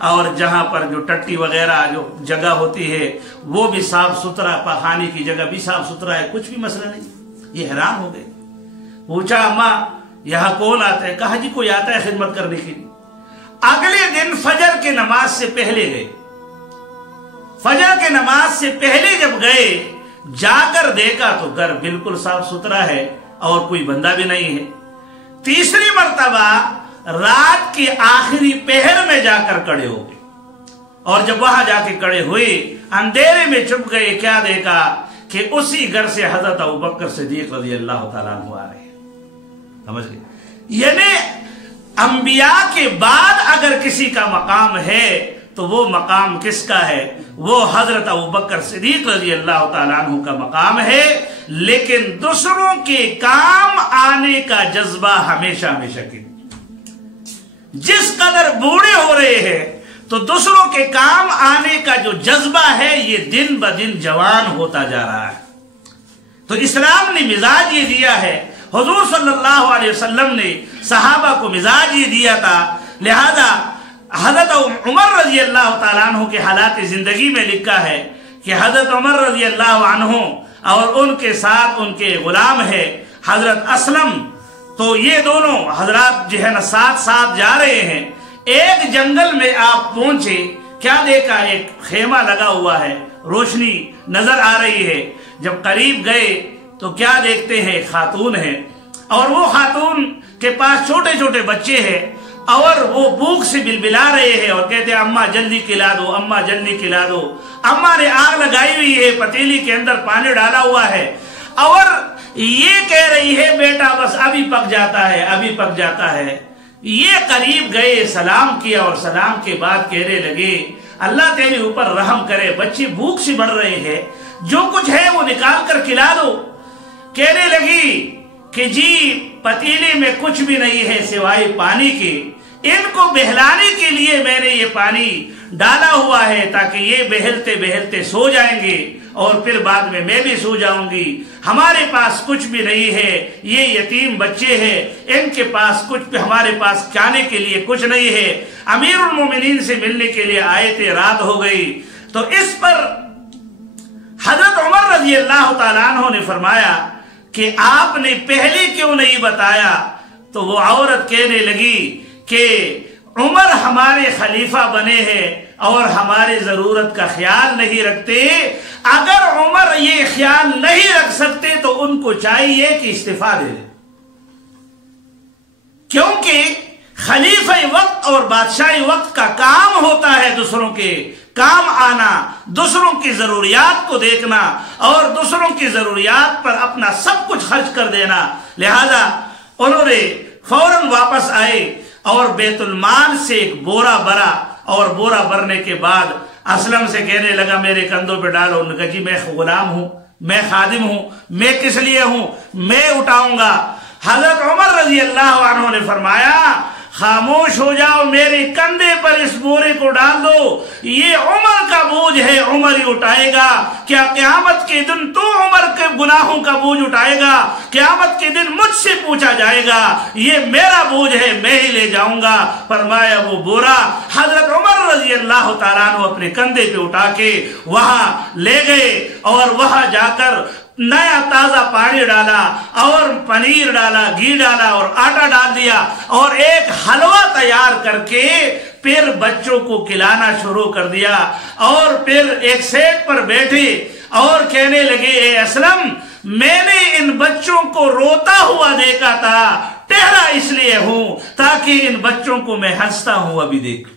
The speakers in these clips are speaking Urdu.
اور جہاں پر جو ٹٹی وغیرہ جو جگہ ہوتی ہے وہ بھی صاف ستھرا، پخانے کی جگہ بھی صاف ستھرا ہے، کچھ بھی مسئلہ نہیں۔ یہ حیران ہو گئے، پوچھا اماں یہاں کون آتا ہے؟ کہا جی کوئی آتا ہے خدمت کرنے کے لیے۔ اگلے دن فجر کے نماز سے پہلے گئے، فجر کے نماز سے پہلے جب گئے جا کر دیکھا تو گھر بالکل صاف ستھرا ہے اور کوئی بندہ بھی نہیں ہے۔ تیسری مرتبہ رات کی آخری پہر میں جا کر کھڑے ہو گئے، اور جب وہاں جا کے کھڑے ہوئے اندھیرے میں چھپ گئے، کیا دیکھا کہ اسی گھر سے حضرت ابوبکر صدیق رضی اللہ تعالیٰ عنہ آ رہے ہیں۔ سمجھ گئے؟ یعنی انبیاء کے بعد اگر کسی کا مقام ہے تو وہ مقام کس کا ہے؟ وہ حضرت ابوبکر صدیق رضی اللہ تعالیٰ عنہ کا مقام ہے۔ لیکن دوسروں کے کام آنے کا جذبہ ہمیشہ ہمیشہ کی، جس قدر بوڑھے ہو رہے ہیں تو دوسروں کے کام آنے کا جو جذبہ ہے یہ دن بدن جوان ہوتا جا رہا ہے۔ تو اسلام نے مزاج یہ دیا ہے، حضور صلی اللہ علیہ وسلم نے صحابہ کو مزاج یہ دیا تھا، لہذا حضرت عمر رضی اللہ تعالیٰ عنہ کے حالات زندگی میں لکھا ہے کہ حضرت عمر رضی اللہ عنہ اور ان کے ساتھ ان کے غلام ہے حضرت اسلم، تو یہ دونوں حضرات جو ہے نا ساتھ ساتھ جا رہے ہیں۔ ایک جنگل میں آپ پہنچے، کیا دیکھا؟ ایک خیمہ لگا ہوا ہے، روشنی نظر آ رہی ہے۔ جب قریب گئے تو کیا دیکھتے ہیں؟ خاتون ہے، اور وہ خاتون کے پاس چھوٹے چھوٹے بچے ہیں، اور وہ بھوک سے بلبلا رہے ہیں اور کہتے ہیں اماں جلدی کھلا دو، اماں جلدی کھلا دو۔ اماں نے آگ لگائی ہوئی ہے، پتیلی کے اندر پانی ڈالا ہوا ہے، اور یہ کہہ رہی ہے بیٹا بس ابھی پک جاتا ہے، ابھی پک جاتا ہے۔ یہ قریب گئے، سلام کیا، اور سلام کے بعد کہنے لگے اللہ تیرے اوپر رحم کرے، بچے بھوک سے مر رہے ہیں، جو کچھ ہے وہ نکال کر کھلا دو۔ کہنے لگی کہ جی پتیلے میں کچھ بھی نہیں ہے سوائے پانی کے، ان کو بہلانے کے لیے میں نے یہ پانی ڈالا ہوا ہے تاکہ یہ بہلتے بہلتے سو جائیں گے، اور پھر بعد میں بھی سو جاؤں گی۔ ہمارے پاس کچھ بھی نہیں ہے، یہ یتیم بچے ہیں، ان کے پاس کچھ بھی، ہمارے پاس کھانے کے لیے کچھ نہیں ہے۔ امیر المومنین سے ملنے کے لیے آئے تھے، رات ہو گئی۔ تو اس پر حضرت عمر رضی اللہ تعالیٰ عنہ نے فرمایا کہ آپ نے پہلے کیوں نہیں بتایا؟ تو وہ عورت کہنے لگی کہ عمر ہمارے خلیفہ بنے ہیں اور ہماری ضرورت کا خیال نہیں رکھتے۔ اگر عمر یہ خیال نہیں رکھ سکتے تو ان کو چاہیے کہ استعفیٰ دے دیں، کیونکہ خلیفہ وقت اور بادشاہی وقت کا کام ہوتا ہے دوسروں کے کام آنا، دوسروں کی ضروریات کو دیکھنا، اور دوسروں کی ضروریات پر اپنا سب کچھ خرچ کر دینا۔ لہذا انہوں نے فوراً واپس آئے اور بیت المال سے ایک بورا بھرا، اور بورا بھرنے کے بعد اسلم سے کہنے لگا میرے کندھوں پہ ڈالو۔ انہوں نے کہا جی میں غلام ہوں، میں خادم ہوں، میں کس لیے ہوں، میں اٹھاؤں گا۔ حضرت عمر رضی اللہ عنہ نے فرمایا خاموش ہو جاؤ، میرے کندھے پر اس بورے کو ڈال دو، یہ عمر کا بوجھ ہے، عمر ہی اٹھائے گا۔ کیا قیامت کے دن تو عمر کے گناہوں کا بوجھ اٹھائے گا؟ قیامت کے دن مجھ سے پوچھا جائے گا، یہ میرا بوجھ ہے، میں ہی لے جاؤں گا۔ فرمایا وہ بورا حضرت عمر رضی اللہ تعالیٰ عنہ اپنے کندھے پہ اٹھا کے وہاں لے گئے، اور وہاں جا کر نیا تازہ پانی ڈالا، اور پنیر ڈالا، گھی ڈالا، اور آٹا ڈال دیا، اور ایک حلوہ تیار کر کے پھر بچوں کو کھلانا شروع کر دیا۔ اور پھر ایک سیٹ پر بیٹھے اور کہنے لگے اے اسلم، میں نے ان بچوں کو روتا ہوا دیکھا تھا، ٹہرا اس لیے ہوں تاکہ ان بچوں کو میں ہنستا ہوں ابھی دیکھ۔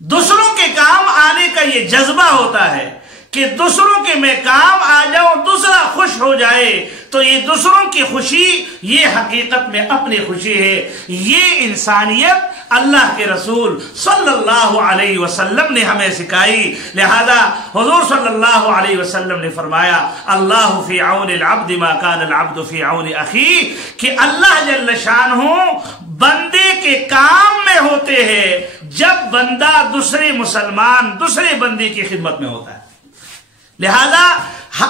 دوسروں کے کام آنے کا یہ جذبہ ہوتا ہے کہ دوسروں کے میں کام آ جاؤں، دوسرا خوش ہو جائے، تو یہ دوسروں کی خوشی یہ حقیقت میں اپنی خوشی ہے۔ یہ انسانیت اللہ کے رسول صلی اللہ علیہ وسلم نے ہمیں سکھائی۔ لہذا حضور صلی اللہ علیہ وسلم نے فرمایا اللہ فی عون العبد ما کان العبد فی عون اخیہ، کہ اللہ جل شانہ بندے کے کام میں ہوتے ہیں جب بندہ دوسرے مسلمان، دوسرے بندے کی خدمت میں ہوتا ہے۔ لہذا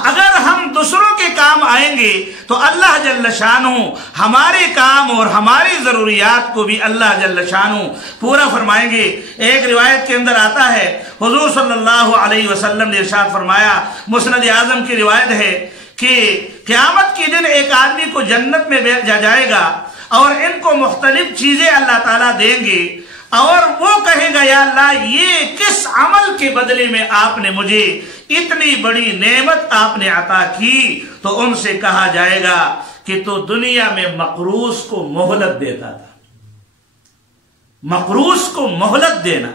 اگر ہم دوسروں کے کام آئیں گے تو اللہ جل شانہ ہمارے کام اور ہماری ضروریات کو بھی اللہ جل شانہ پورا فرمائیں گے۔ ایک روایت کے اندر آتا ہے حضور صلی اللہ علیہ وسلم نے ارشاد فرمایا، مسند اعظم کی روایت ہے کہ قیامت کے دن ایک آدمی کو جنت میں بھیجا جائے گا اور ان کو مختلف چیزیں اللہ تعالیٰ دیں گے، اور وہ کہے گا یا اللہ یہ کس عمل کے بدلے میں آپ نے مجھے اتنی بڑی نعمت آپ نے عطا کی؟ تو ان سے کہا جائے گا کہ تو دنیا میں مقروض کو مہلت دیتا تھا۔ مقروض کو مہلت دینا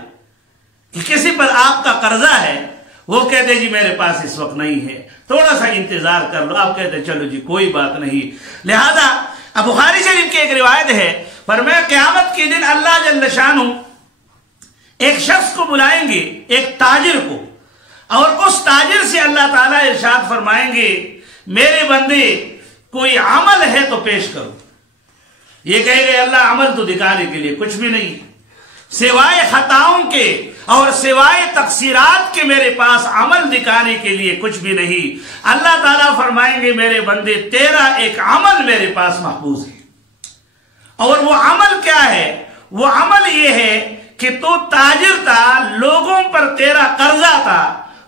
کہ کسی پر آپ کا قرضہ ہے، وہ کہتے جی میرے پاس اس وقت نہیں ہے، تھوڑا سا انتظار کر لو، آپ کہتے چلو جی کوئی بات نہیں۔ لہذا بخاری شریف کی ایک روایت ہے، فرمایا قیامت کے دن اللہ جل شانہ ایک شخص کو بلائیں گے، ایک تاجر کو، اور اس تاجر سے اللہ تعالیٰ ارشاد فرمائیں گے میرے بندے کوئی عمل ہے تو پیش کرو۔ یہ کہے گے اللہ عمل تو دکھانے کے لیے کچھ بھی نہیں، سوائے خطاؤں کے اور سوائے تقصیرات کے میرے پاس عمل دکھانے کے لیے کچھ بھی نہیں۔ اللہ تعالیٰ فرمائیں گے میرے بندے تیرا ایک عمل میرے پاس محفوظ ہے، اور وہ عمل کیا ہے؟ وہ عمل یہ ہے کہ تو تاجر تھا، لوگوں پر تیرا قرضہ تھا،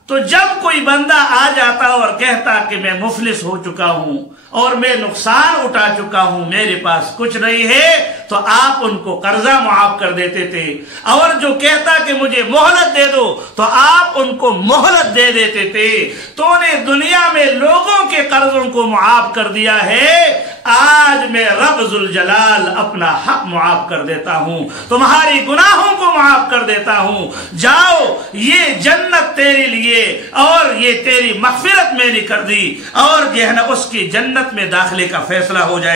تو جب کوئی بندہ آ جاتا اور کہتا کہ میں مفلس ہو چکا ہوں اور میں نقصان اٹھا چکا ہوں، میرے پاس کچھ نہیں ہے، تو آپ ان کو قرضہ معاف کر دیتے تھے، اور جو کہتا کہ مجھے مہلت دے دو تو آپ ان کو مہلت دے دیتے تھے۔ تو نے دنیا میں لوگوں کے قرضوں کو معاف کر دیا ہے، آج میں رب ذوالجلال اپنا حق معاف کر دیتا ہوں، تمہاری گناہوں کو معاف کر دیتا ہوں، جاؤ یہ جنت تیرے لیے اور یہ تیری مغفرت میں نے کر دی، اور جو ہے نا اس کی جنت میں داخلے کا فیصلہ ہو جائے۔